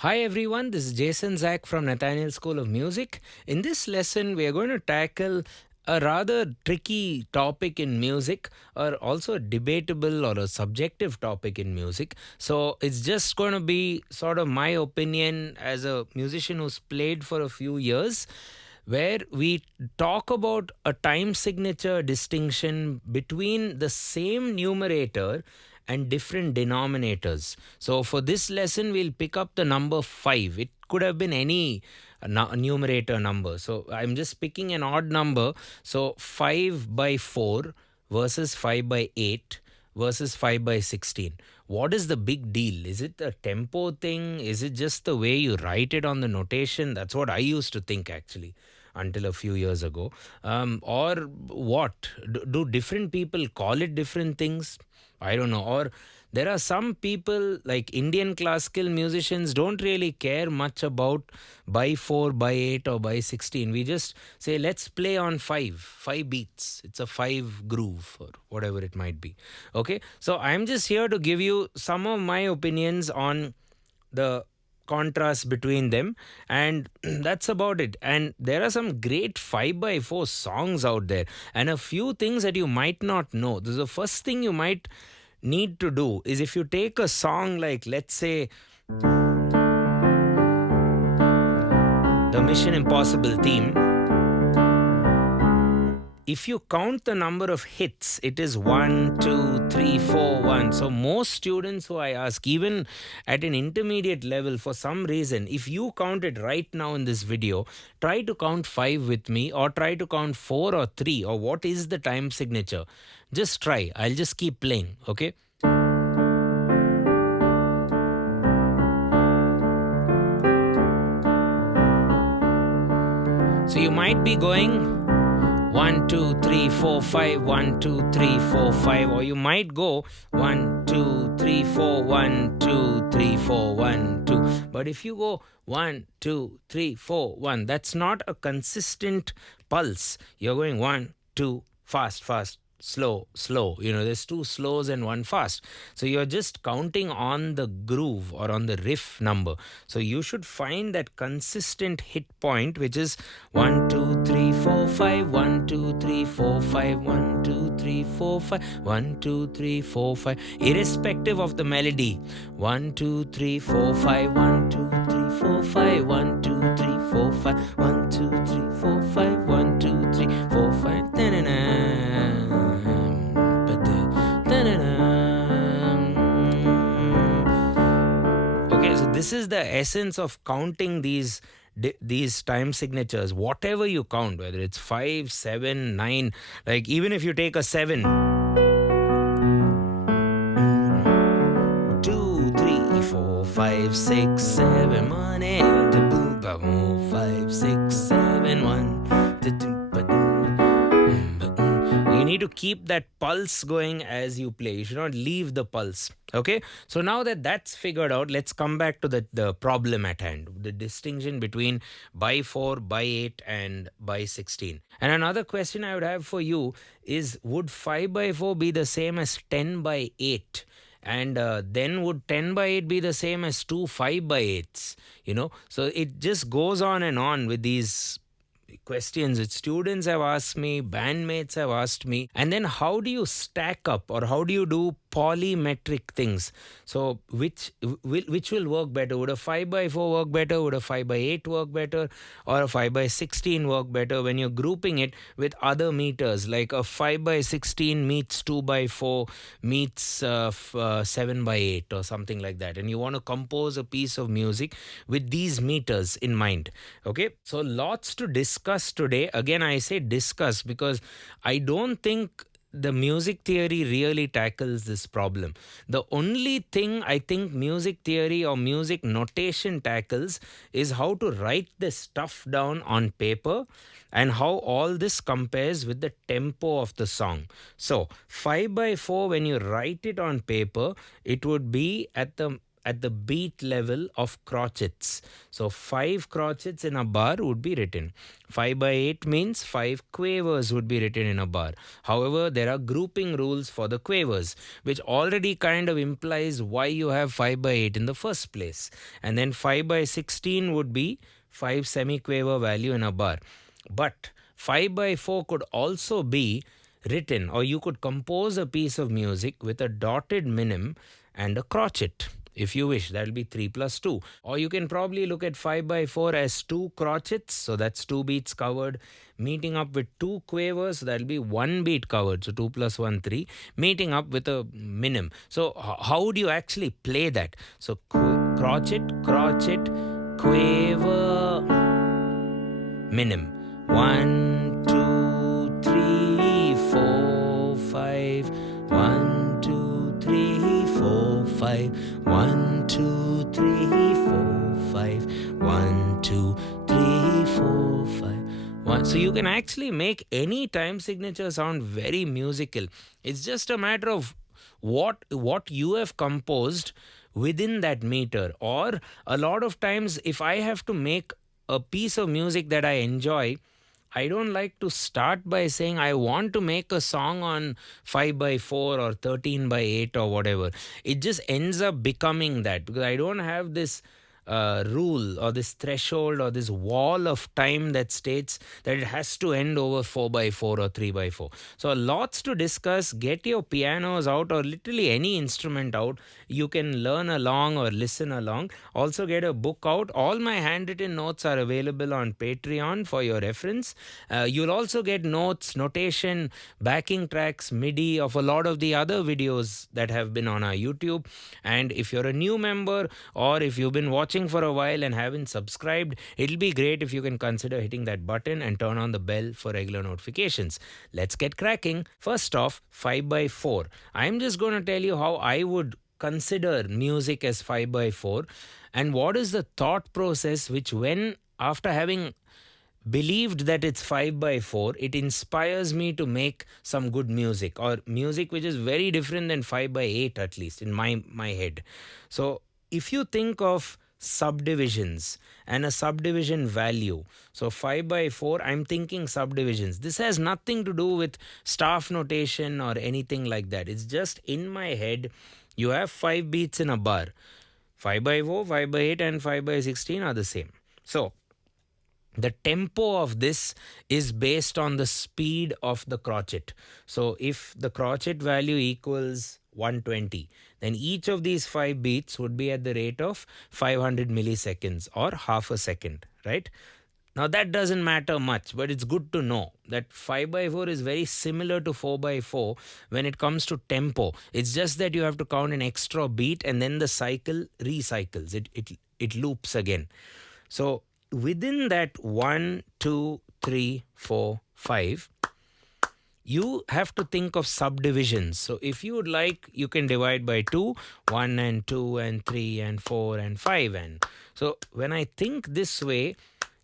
Hi everyone, this is Jason Zach from Nathaniel School of Music. In this lesson, we are going to tackle a rather tricky topic in music, or also a debatable or a subjective topic in music. So it's just going to be sort of my opinion as a musician who's played for a few years, where we talk about a time signature distinction between the same numerator and different denominators. So for this lesson, we'll pick up the number 5. It could have been any numerator number. So I'm just picking an odd number. So 5 by 4 versus 5 by 8 versus 5 by 16. What is the big deal? Is it a tempo thing? Is it just the way you write it on the notation? That's what I used to think actually until a few years ago. Or what? Do different people call it different things? I don't know. Or there are some people like Indian classical musicians don't really care much about by 4, by 8, or by 16. We just say, let's play on 5 beats. It's a 5 groove or whatever it might be. Okay. So I'm just here to give you some of my opinions on the contrast between them, and that's about it. And there are some great 5 by 4 songs out there, and a few things that you might not know. This is the first thing you might need to do is, if you take a song like, let's say, the Mission Impossible theme, if you count the number of hits, it is 1, 2, 3, 4, 1. So most students who I ask, even at an intermediate level, for some reason, if you count it right now in this video, try to count 5 with me, or try to count 4 or 3, or what is the time signature. Just try. I'll just keep playing, okay? So you might be going 1, 2, 3, 4, 5, 1, 2, 3, 4, 5, or you might go 1, 2, 3, 4, 1, 2, 3, 4, 1, 2. But if you go 1, 2, 3, 4, 1, that's not a consistent pulse. You're going 1, 2, fast, fast, slow, slow. There's 2 slows and 1 fast. So you're just counting on the groove or on the riff number. So you should find that consistent hit point, which is 1, 2, 3, 4, 5, 1, 2, 3, 4, 5, 1, 2, 3, 4, 5, 1, 2, 3, 4, 5, irrespective of the melody. 1, 2, 3, 4, 5, 1, 2, 3, 4, 5, 1, 2, 3, 4, 5, 1, 2, 3, 4, 5, 1, 2, 3, 4, 5. Okay, so this is the essence of counting these time signatures. Whatever you count, whether it's 5, 7, 9, like even if you take a 7, 2, 3, 4, 5, 6, 7, 1, 8, 5, 6, 7, 1, 2. You need to keep that pulse going as you play. You should not leave the pulse. Okay. So now that that's figured out, let's come back to the problem at hand. The distinction between by 4, by 8, and by 16. And another question I would have for you is, would 5 by 4 be the same as 10 by 8? And then would 10 by 8 be the same as 2 5 by 8s? So it just goes on and on with these questions that students have asked me, bandmates have asked me. And then how do you stack up, or how do you do polymetric things? So which will work better? Would a 5 by 4 work better? Would a 5 by 8 work better? Or a 5 by 16 work better when you're grouping it with other meters? Like a 5 by 16 meets 2 by 4 meets 7 by 8 or something like that. And you want to compose a piece of music with these meters in mind. Okay, so lots to discuss today. Again, I say discuss because I don't think the music theory really tackles this problem. The only thing I think music theory or music notation tackles is how to write this stuff down on paper and how all this compares with the tempo of the song. So 5 by 4, when you write it on paper, it would be at the at the beat level of crotchets. So 5 crotchets in a bar would be written. 5 by 8 means 5 quavers would be written in a bar. However, there are grouping rules for the quavers, which already kind of implies why you have 5 by 8 in the first place. And then 5 by 16 would be 5 semiquaver value in a bar. But 5 by 4 could also be written, or you could compose a piece of music with a dotted minim and a crotchet. If you wish, that will be 3 plus 2. Or you can probably look at 5 by 4 as 2 crotchets, so that's 2 beats covered, meeting up with 2 quavers, so that will be 1 beat covered, so 2 plus 1, 3, meeting up with a minim. So how would you actually play that? So crotchet, crotchet, quaver, minim. 1, 2, 3, 4, 5. 1, 2, 3, 4, 5. 1, 2, 3, 4, 5. 1, 2, 3, 4, 5. So you can actually make any time signature sound very musical. It's just a matter of what you have composed within that meter. Or a lot of times, if I have to make a piece of music that I enjoy, I don't like to start by saying I want to make a song on 5 by 4 or 13 by 8 or whatever. It just ends up becoming that, because I don't have this rule or this threshold or this wall of time that states that it has to end over 4 by 4 or 3 by 4. So lots to discuss. Get your pianos out, or literally any instrument out. You can learn along or listen along. Also get a book out. All my handwritten notes are available on Patreon for your reference. You'll also get notes, notation, backing tracks, MIDI of a lot of the other videos that have been on our YouTube. And if you're a new member, or if you've been watching for a while and haven't subscribed, it'll be great if you can consider hitting that button and turn on the bell for regular notifications. Let's get cracking. First off, 5 by 4. I'm just going to tell you how I would consider music as 5 by 4 and what is the thought process which, when after having believed that it's 5 by 4, it inspires me to make some good music, or music which is very different than 5 by 8, at least in my head. So if you think of subdivisions and a subdivision value, so 5 by 4, I'm thinking subdivisions. This has nothing to do with staff notation or anything like that. It's just in my head. You have 5 beats in a bar. 5 by 4, 5 by 8 and 5 by 16 are the same. So the tempo of this is based on the speed of the crotchet. So if the crotchet value equals 120, then each of these 5 beats would be at the rate of 500 milliseconds or half a second, right? Now that doesn't matter much, but it's good to know that 5 by 4 is very similar to 4 by 4 when it comes to tempo. It's just that you have to count an extra beat and then the cycle recycles. It loops again. So within that 1, 2, 3, 4, 5, you have to think of subdivisions. So if you would like, you can divide by 2, 1 and 2 and 3 and 4 and 5. And so when I think this way,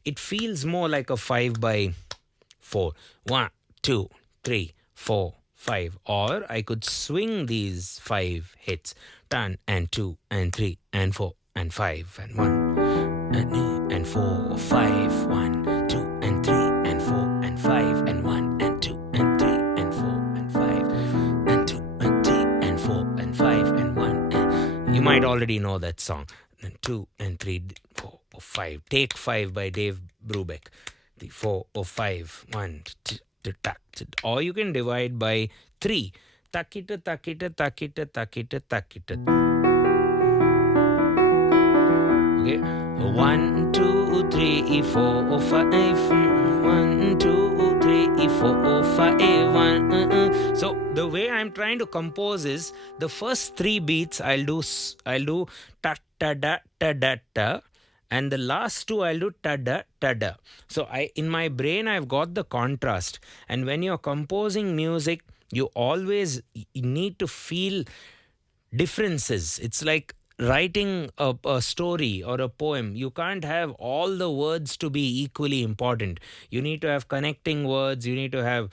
it feels more like a 5 by 4. 1, 2, 3, 4, 5. Or I could swing these 5 hits. 1 and 2 and 3 and 4 and 5 and 1 and 4, 5, 1, 2 and 3 and 4 and 5 and 1 and 2 and 3 and 4 and 5 and 2 and 3 and 4 and 5 and 1. And you might already know that song. And 2 and 3, 4 or 5. Take 5 by Dave Brubeck. The 4 or 5, 1, or you can divide by 3. Takita, takita, takita, takita, takita. Okay. 1, 2, 3, 4, 5. 1, 2, 3, 4, 5. 1. So the way I'm trying to compose is the first 3 beats I'll do ta ta da ta da ta, and the last 2 I'll do ta da ta da. So in my brain I've got the contrast, and when you're composing music, you always need to feel differences. It's like writing a story or a poem. You can't have all the words to be equally important. You need to have connecting words. You need to have,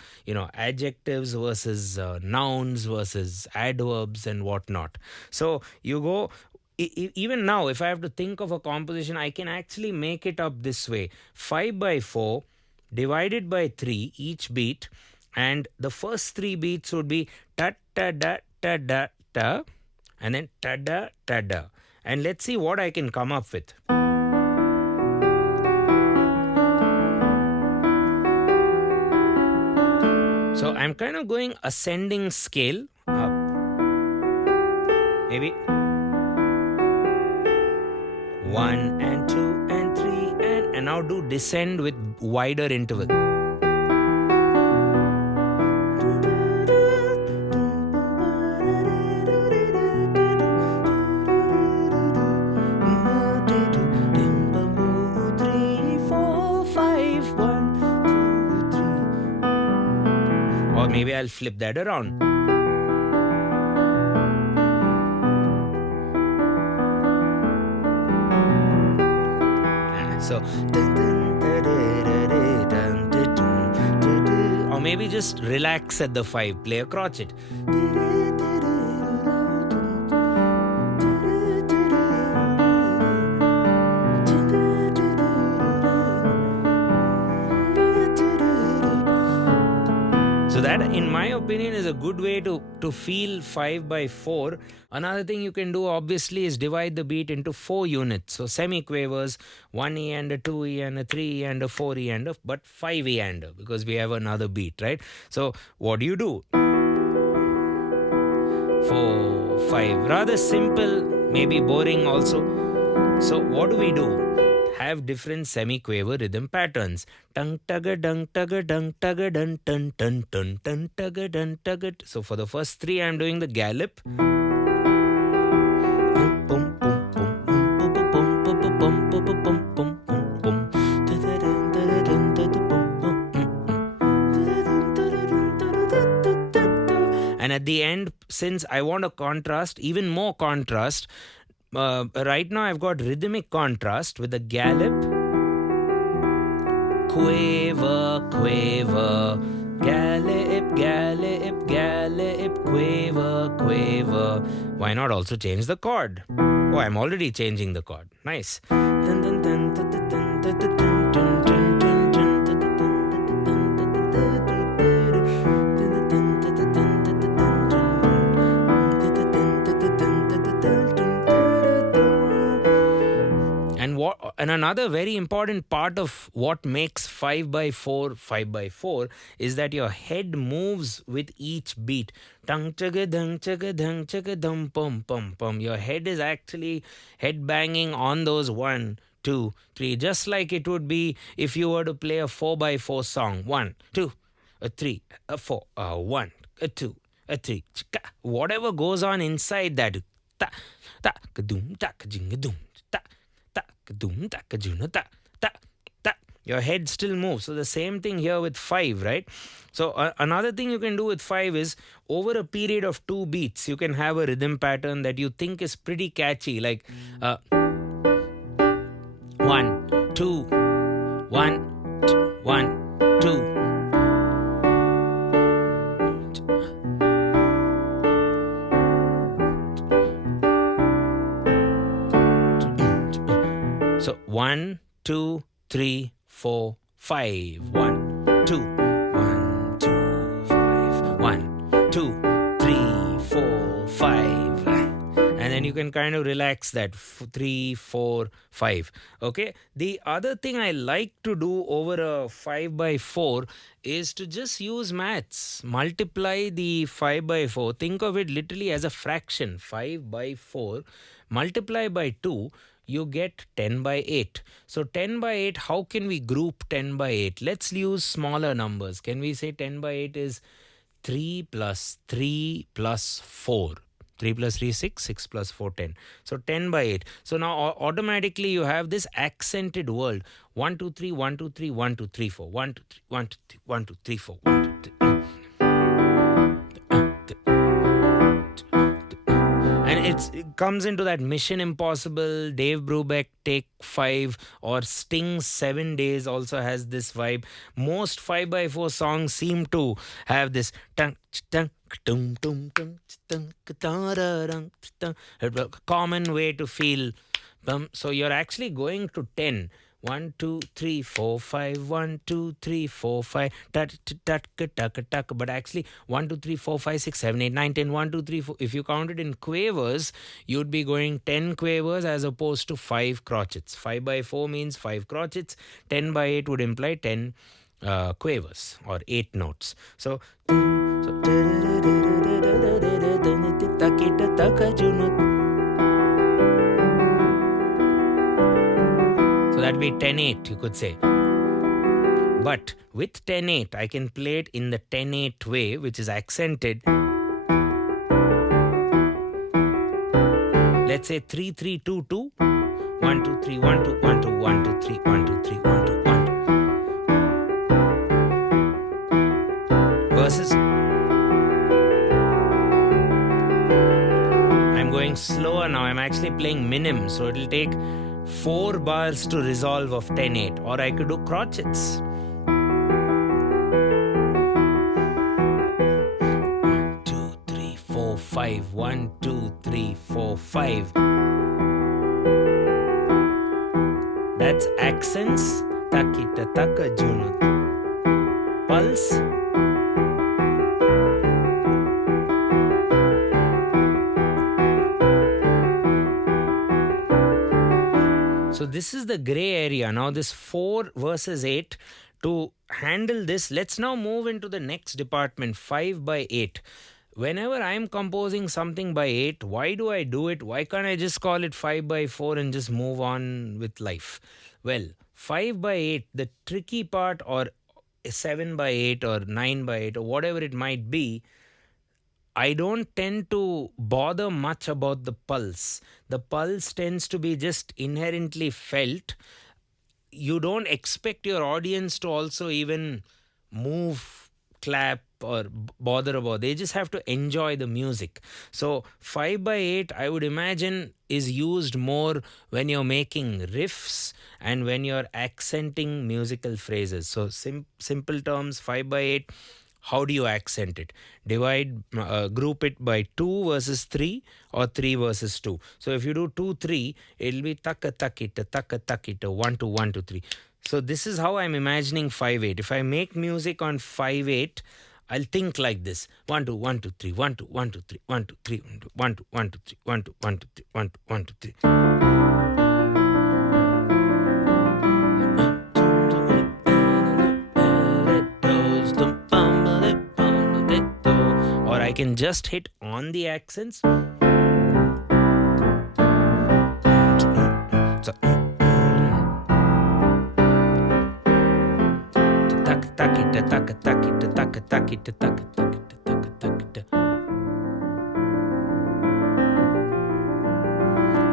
adjectives versus nouns versus adverbs and whatnot. So you go even now, if I have to think of a composition, I can actually make it up this way: 5 by 4 divided by 3 each beat, and the first 3 beats would be ta ta da ta da ta, and then ta da ta da. And let's see what I can come up with. So I'm kind of going ascending scale up. Maybe 1 and 2 and 3 and now do descend with wider interval. Or maybe I'll flip that around. So, or maybe just relax at the 5, play a crotchet. So that, in my opinion, is a good way to feel 5 by 4. Another thing you can do, obviously, is divide the beat into 4 units. So semiquavers, 1 E and a 2 E and a 3 E and a 4 E and a, but 5 E and a, because we have another beat, right? So what do? 4, 5. Rather simple, maybe boring also. So what do? Have different semiquaver rhythm patterns. Tung tugga dung tugga dung tugga dun tun tun tun tun tugga dun tugga. So for the first 3, I'm doing the gallop. And at the end, since I want a contrast, even more contrast, right now I've got rhythmic contrast with the gallop, quaver, quaver, gallop, gallop, gallop, quaver, quaver. Why not also change the chord? Oh, I'm already changing the chord. Nice. And another very important part of what makes 5 by 4 5 by 4 is that your head moves with each beat. Tung chaga dung chaga dung chaga dum pum pum pum. Your head is actually head banging on those 1, 2, 3, just like it would be if you were to play a 4 by 4 song. 1, 2, a 3, a 4, a 1, a 2, a 3. Whatever goes on inside that. Ta ta kadum ta kajing dum. Your head still moves. So the same thing here with 5, right? So another thing you can do with 5 is, over a period of 2 beats, you can have a rhythm pattern that you think is pretty catchy, like 1, 2, 1, 1, 2. So 1, 2, 3, 4, 5. 1, 2, 1, 2, 5. 1, 2, 3, 4, 5. And then you can kind of relax that 3, 4, 5. Okay. The other thing I like to do over a 5 by 4 is to just use maths. Multiply the 5 by 4. Think of it literally as a fraction. 5 by 4 multiply by 2. You get 10 by 8. So 10 by 8, how can we group 10 by 8? Let's use smaller numbers. Can we say 10 by 8 is 3 plus 3 plus 4? 3 plus 3 is 6, 6 plus 4, 10. So 10 by 8. So now automatically you have this accented world. 1, 2, 3, 1, 2, 3, 1, 2, 3, 4. 1, 2, 3, 1, 2, 3, 1, 2, 3, 4. 1, 2, 3. And it comes into that Mission Impossible, Dave Brubeck Take 5, or Sting's 7 Days also has this vibe. Most 5x4 songs seem to have this common way to feel. So you're actually going to 10. 1, 2, 3, 4, 5, 1, 2, 3, 4, 5, but actually 1, 2, 3, 4, 5, 6, 7, 8, 9, 10, 1, 2, 3, 4. If you count it in quavers, you'd be going 10 quavers as opposed to 5 crotchets. 5x4 means 5 crotchets. 10x8 would imply 10 quavers or 8 notes. So that'd be 10-8, you could say. But with 10-8, I can play it in the 10-8 way, which is accented. Let's say 3-3-2-2. 1, 2, 3, 1, 2, 1, 2, 1, 2, 3, 1, 2, 3, 1, 2, 1, 2. Versus. I'm going slower now. I'm actually playing minim, so it'll take 4 bars to resolve of 10-8, or I could do crotchets. 1, 2, 3, 4, 5. 1, 2, 3, 4, 5. That's accents. Takita taka junut. Pulse. So this is the gray area. Now this 4 versus 8. To handle this, let's now move into the next department, 5x8. Whenever I'm composing something by 8, why do I do it? Why can't I just call it 5x4 and just move on with life? Well, 5x8, the tricky part, or 7x8 or 9x8 or whatever it might be, I don't tend to bother much about the pulse. The pulse tends to be just inherently felt. You don't expect your audience to also even move, clap, or bother about. They just have to enjoy the music. So 5x8, I would imagine, is used more when you're making riffs and when you're accenting musical phrases. So simple terms, 5x8. How do you accent it? Group it by 2 versus 3 or 3 versus 2. So if you do 2, 3, it'll be taka takita, 1, 2, 1, 2, 3. So this is how I'm imagining 5/8. If I make music on 5/8, I'll think like this: 1, 2, 1, 2, 3, 1, 2, 1, 2, 3, 1, 2, 3, 1, 2, 1, 2, 3, 1, 2, 1, 2, 3, 1, 2, 1, 2, 3. Or I can just hit on the accents. So,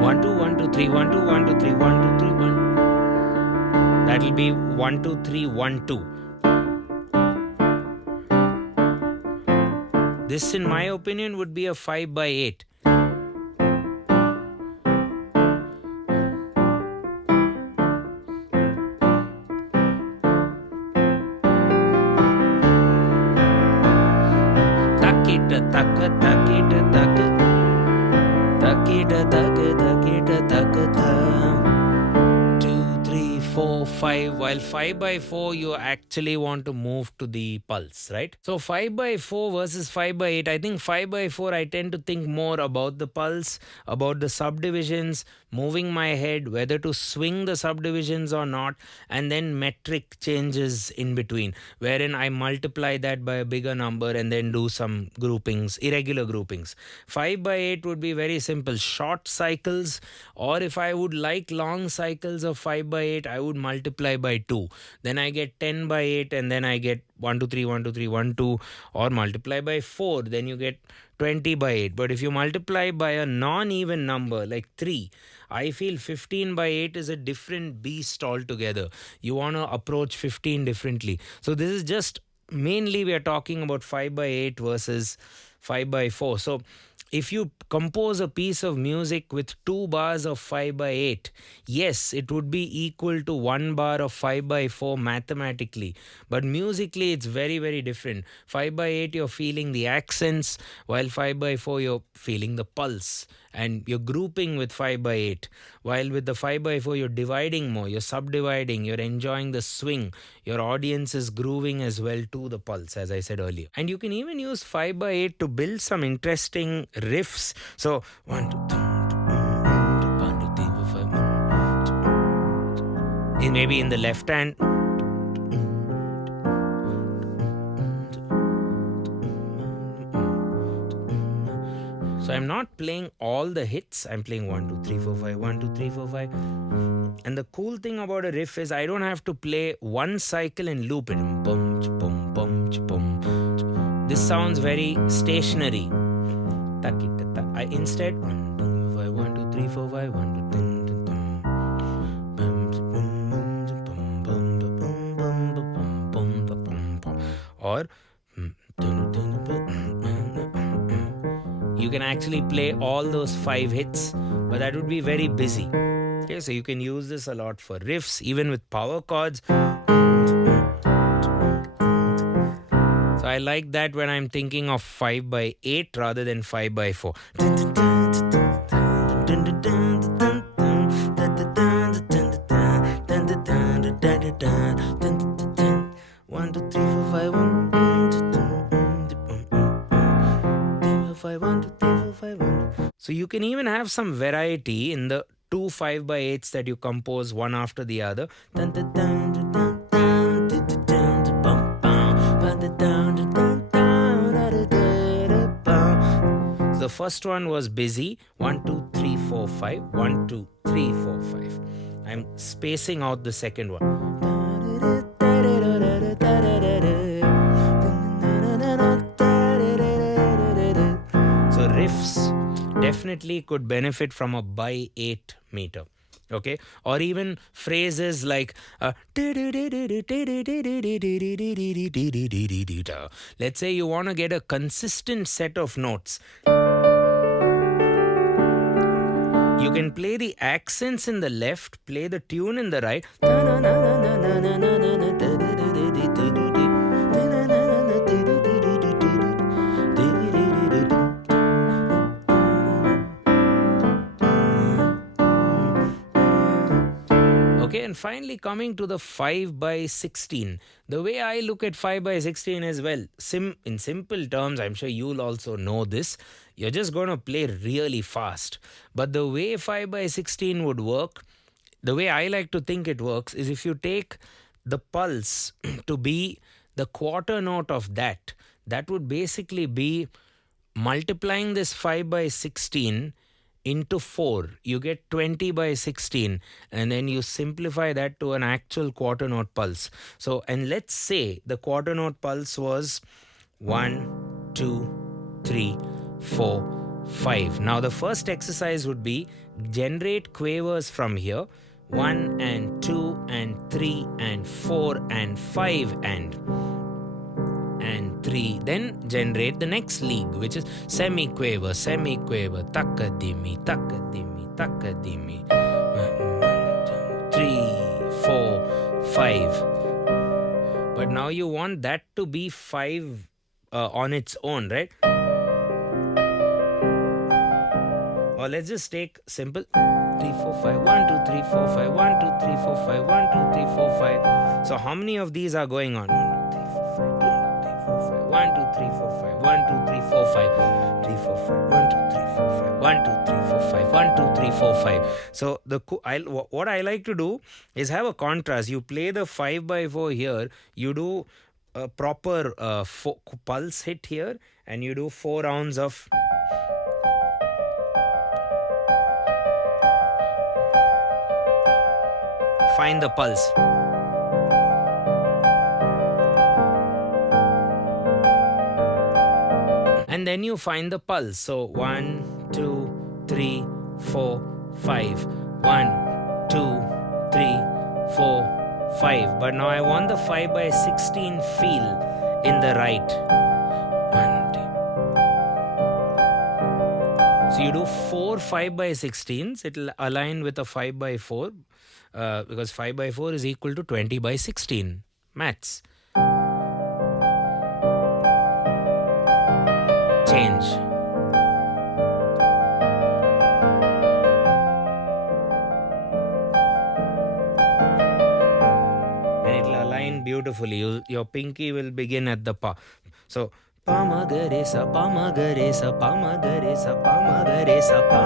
one, two, 1, 2, 3, 1, 2, 1, 2, 3, 1, 2, 3, 1. That'll be 1, 2, 3, 1, 2. This, in my opinion, would be a 5x8. Takita taka takita taka takita taka takita taka 2, 3, 4, 5. While 5x4, you actually want to move to the pulse, right? So 5x4 versus 5x8. I think 5x4, I tend to think more about the pulse, about the subdivisions, moving my head, whether to swing the subdivisions or not, and then metric changes in between, wherein I multiply that by a bigger number and then do some groupings, irregular groupings. 5x8 would be very simple, short cycles, or if I would like long cycles of 5x8, I would multiply by 2. Then I get 10x8, and then I get 1, 2, 3, 1, 2, 3, 1, 2, or multiply by 4, then you get 20x8. But if you multiply by a non-even number like 3, I feel 15x8 is a different beast altogether. You want to approach 15 differently. So this is just mainly we are talking about 5x8 versus 5x4. So if you compose a piece of music with 2 bars of 5 by 8, yes, it would be equal to 1 bar of 5 by 4 mathematically. But musically, it's very, very different. 5 by 8, you're feeling the accents, while 5 by 4, you're feeling the pulse. And you're grouping with 5 by 8. While with the 5 by 4, you're dividing more, you're subdividing, you're enjoying the swing. Your audience is grooving as well to the pulse, as I said earlier. And you can even use 5 by 8 to build some interesting riffs. So, 1, 2, 3, maybe in the left hand. So I'm not playing all the hits. I'm playing 1, 2, 3, 4, 5, 1, 2, 3, 4, 5. And the cool thing about a riff is I don't have to play one cycle and loop it. This sounds very stationary. I instead 1, 2, 5, 1, 2, 3, 4, 5, 1, 2, 3. Or you can actually play all those 5 hits, but that would be very busy. Okay, so you can use this a lot for riffs, even with power chords. So I like that when I'm thinking of 5 by 8 rather than 5 by 4. 1, 2, 3, 4, 5, 1, 1, 2, 3, 4, 5, 1. So you can even have some variety in the 2 5 by 8s that you compose one after the other. The first one was busy. 1, 2, 3, 4, 5. 1, 2, 3, 4, 5. I'm spacing out the second one. So riffs definitely could benefit from a by 8 meter. Okay, or even phrases like let's say you want to get a consistent set of notes. You can play the accents in the left, play the tune in the right. Okay, and finally coming to the 5 by 16. The way I look at 5 by 16 is, well, in simple terms, I'm sure you'll also know this. You're just going to play really fast. But the way 5 by 16 would work, the way I like to think it works, is if you take the pulse to be the quarter note of that would basically be multiplying this 5 by 16 into 4, you get 20 by 16, and then you simplify that to an actual quarter note pulse. So, and let's say the quarter note pulse was 1, 2, 3, 4, 5. Now the first exercise would be generate quavers from here. 1 and 2 and 3 and 4 and 5 and 3. Then generate the next league, which is semiquaver, takadimi, 3, 4, 5. But now you want that to be 5 on its own, right? Or let's just take simple 3, 4, 5, 1, 2, 3, 4, 5, 1, 2, 3, 4, 5, 1, 2, 3, 4, 5. So how many of these are going on? 1, 2, 3, 4, 5, 1, 2, 3, 4, 5, 1, 2, 3, 4, 5, 3, 4, 5, 1, 2, 3, 4, 5, 1, 2, 3, 4, 5, 1, 2, 3, 4, 5. So what I like to do is have a contrast. You play the 5 by 4 here, you do a proper pulse hit here, and you do 4 rounds of find the pulse. And then you find the pulse. So 1, 2, 3, 4, 5. 1, 2, 3, 4, 5. But now I want the 5 by 16 feel in the right. 1, 2. So you do 4 5/16s, it'll align with a 5/4 because 5/4 is equal to 20/16. Maths. Change. And it'll align beautifully. Your pinky will begin at the pa. So pa ma ga re sa pa ma ga re sa pa ma ga re sa pa ma ga re sa pa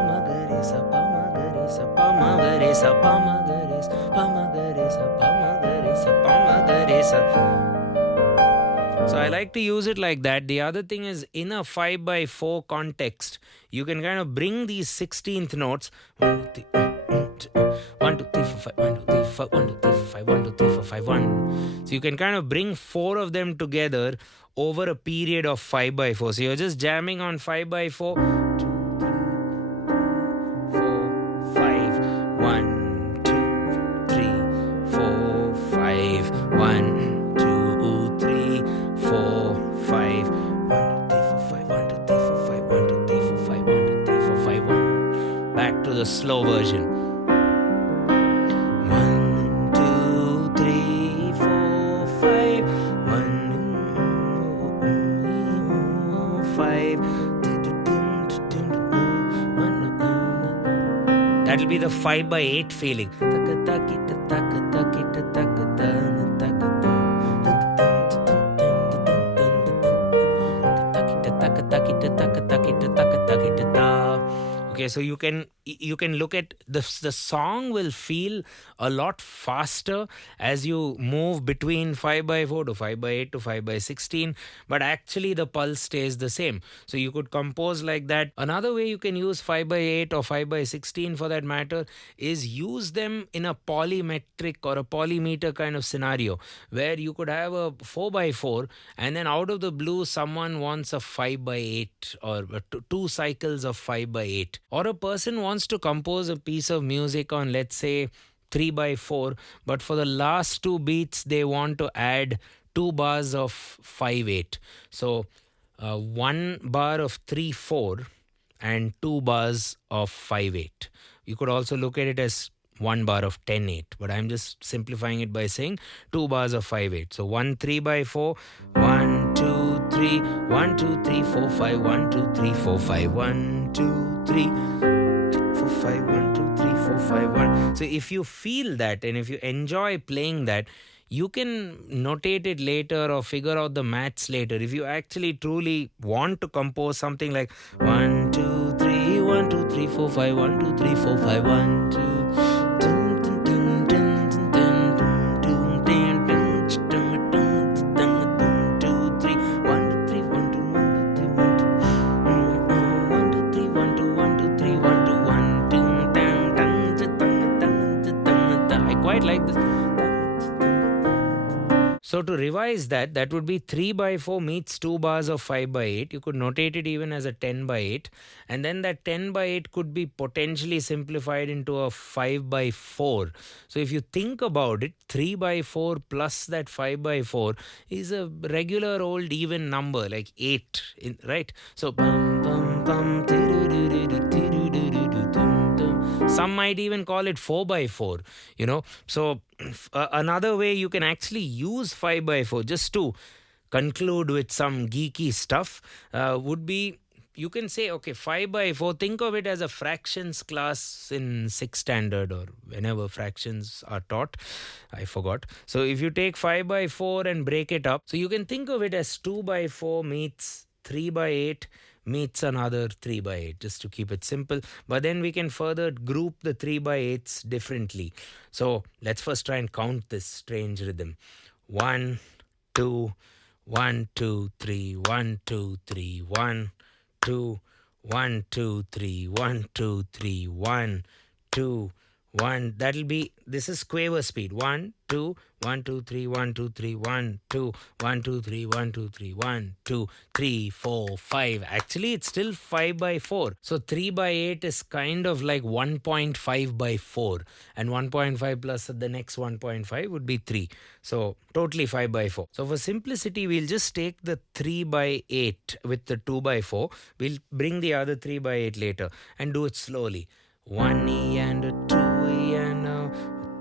ma ga re sa pa ma ga re sa pa ma ga re sa pa ma ga re sa pa ma ga re sa pa ma ga re sa pa ma ga re sa. So I like to use it like that. The other thing is, in a 5/4 context, you can kind of bring these 16th notes. 1, 2, 3, 4, 5, 1, 2, 3, 4, 1, 2, 3, 4, 5, 1, 2, 3, 4, 5, 1. So you can kind of bring 4 of them together over a period of 5/4. So you're just jamming on 5/4. 2, 3, 4, 5, 1, 2, 3, 4, 5, 1. 4, 5, 1, 2, 3, 4, 5, 1, 2, 3, 4, 5, 1, 2, 3, 4, 5, 1, 2, 3, 4, 5, 1. Back to the slow version. 1, 2, 3, 4, 5, 1, 5. That'll be the 5/8 feeling. Okay, so you can look at the song will feel a lot faster as you move between 5/4 to 5/8 to 5/16, but actually the pulse stays the same. So you could compose like that. Another way you can use 5/8 or 5/16 for that matter is use them in a polymetric or a polymeter kind of scenario where you could have a 4/4 and then out of the blue someone wants a 5/8 or two cycles of 5/8. Or a person wants to compose a piece of music on, let's say, 3/4, but for the last 2 beats, they want to add 2 bars of 5/8. So, 1 bar of 3/4 and 2 bars of 5/8. You could also look at it as 1 bar of 10/8, but I'm just simplifying it by saying 2 bars of 5/8. So 1 3/4, 1 2 3, 1 2 3 4 5, 1 2 3 4 5, 1 2 3 4 5, 1 2 3 4 5 1. So if you feel that and if you enjoy playing that, you can notate it later or figure out the maths later. If you actually truly want to compose something like 1 2 3 1 2 3 4 5, 1 2 3 4 5, 1 2 like this. So to revise that, that would be 3/4 meets 2 bars of 5/8. You could notate it even as a 10/8. And then that 10/8 could be potentially simplified into a 5/4. So if you think about it, 3/4 plus that 5/4 is a regular old even number, like 8, right? So some might even call it 4/4, So another way you can actually use 5/4 just to conclude with some geeky stuff would be, you can say, okay, 5/4, think of it as a fractions class in 6th standard or whenever fractions are taught. I forgot. So if you take 5/4 and break it up, so you can think of it as 2/4 meets 3/8 meets another 3/8, just to keep it simple. But then we can further group the 3/8s differently. So let's first try and count this strange rhythm. 1 2 1 2 3 1 2 3 1 2 1 2 3 1 2 3 1 2 1. That'll be, this is quaver speed. 1, 2, 1, 2, 3, 1, 2, 3, 1, 2, 1, 2, 3, 1, 2, 3, 1, 2, 3, 4, 5. Actually, it's still 5 by 4. So 3 by 8 is kind of like 1.5 by 4. And 1.5 plus the next 1.5 would be 3. So totally 5 by 4. So for simplicity, we'll just take the 3 by 8 with the 2 by 4. We'll bring the other 3 by 8 later and do it slowly. 1E and a 2E and a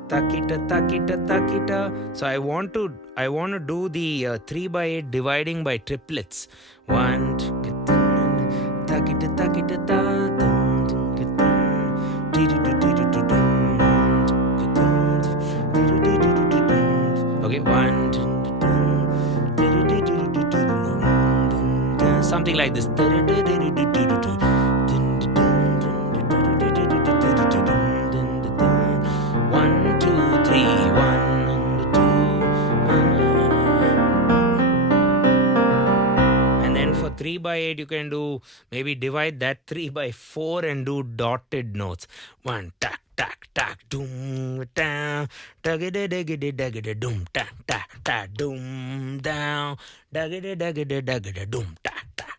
takita takita takita. So I want to do the 3 by 8 dividing by triplets. 1 takita takita ta. Okay, 1 something like this. 1, 2, 3, 1 and 2. And then for 3 by 8, you can do, maybe divide that 3 by 4 and do dotted notes. 1, tak, tak, tak, doom, down, daggedy, daggedy, daggedy, doom, tak, tak, tak, doom, down, daggedy, daggedy, daggedy, doom, tak, tak.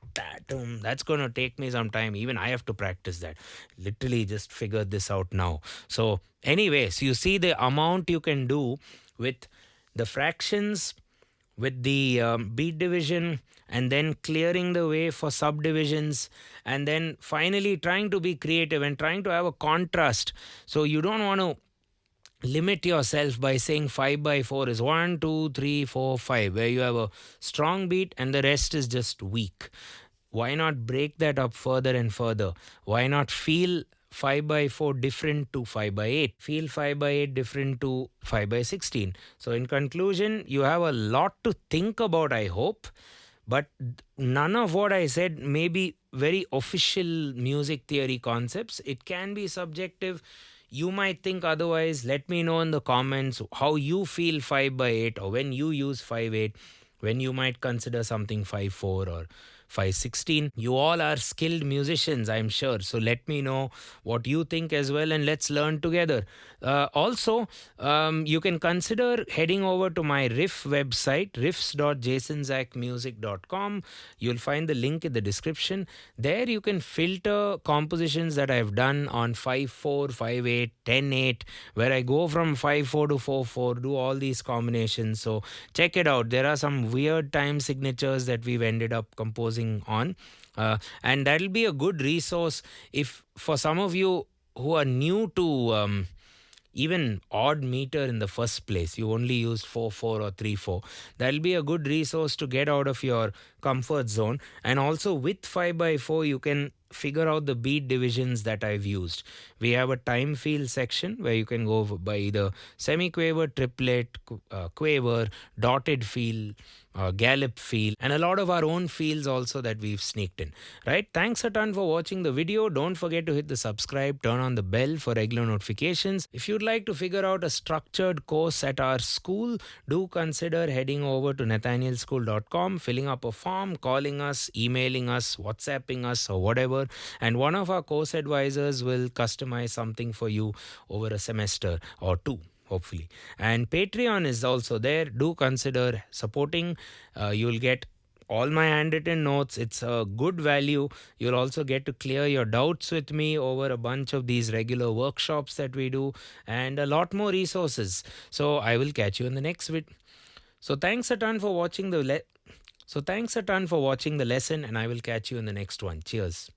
That's going to take me some time. Even I have to practice that. Literally just figured this out now. So anyways, you see the amount you can do with the fractions, with the beat division, and then clearing the way for subdivisions, and then finally trying to be creative and trying to have a contrast. So you don't want to limit yourself by saying 5 by 4 is 1, 2, 3, 4, 5, where you have a strong beat and the rest is just weak. Why not break that up further and further? Why not feel 5 by 4 different to 5 by 8? Feel 5 by 8 different to 5 by 16. So in conclusion, you have a lot to think about, I hope. But none of what I said may be very official music theory concepts. It can be subjective. You might think otherwise. Let me know in the comments how you feel 5 by 8, or when you use 5/8, when you might consider something 5/4 or 5/16. You all are skilled musicians, I'm sure. So let me know what you think as well, and let's learn together. Also, you can consider heading over to my riff website, riffs.jasonzachmusic.com. You'll find the link in the description. There you can filter compositions that I've done on 5/4, 5/8, 10/8, where I go from 5/4 to 4/4, do all these combinations. So check it out. There are some weird time signatures that we've ended up composing on. And that'll be a good resource if for some of you who are new to even odd meter in the first place, you only used 4/4 or 3/4. That'll be a good resource to get out of your comfort zone. And also with 5 by 4, you can figure out the beat divisions that I've used. We have a time field section where you can go by either semiquaver, triplet, quaver, dotted field, gallop field, and a lot of our own fields also that we've sneaked in. Right? Thanks a ton for watching the video. Don't forget to hit the subscribe, turn on the bell for regular notifications. If you'd like to figure out a structured course at our school, do consider heading over to nathanielschool.com, filling up a form, calling us, emailing us, WhatsApping us, or whatever, and one of our course advisors will customize something for you over a semester or two, hopefully. And Patreon is also there. Do consider supporting. You'll get all my handwritten notes. It's a good value. You'll also get to clear your doubts with me over a bunch of these regular workshops that we do, and a lot more resources. So I will catch you in the next video. So thanks a ton for watching the lesson, and I will catch you in the next one. Cheers.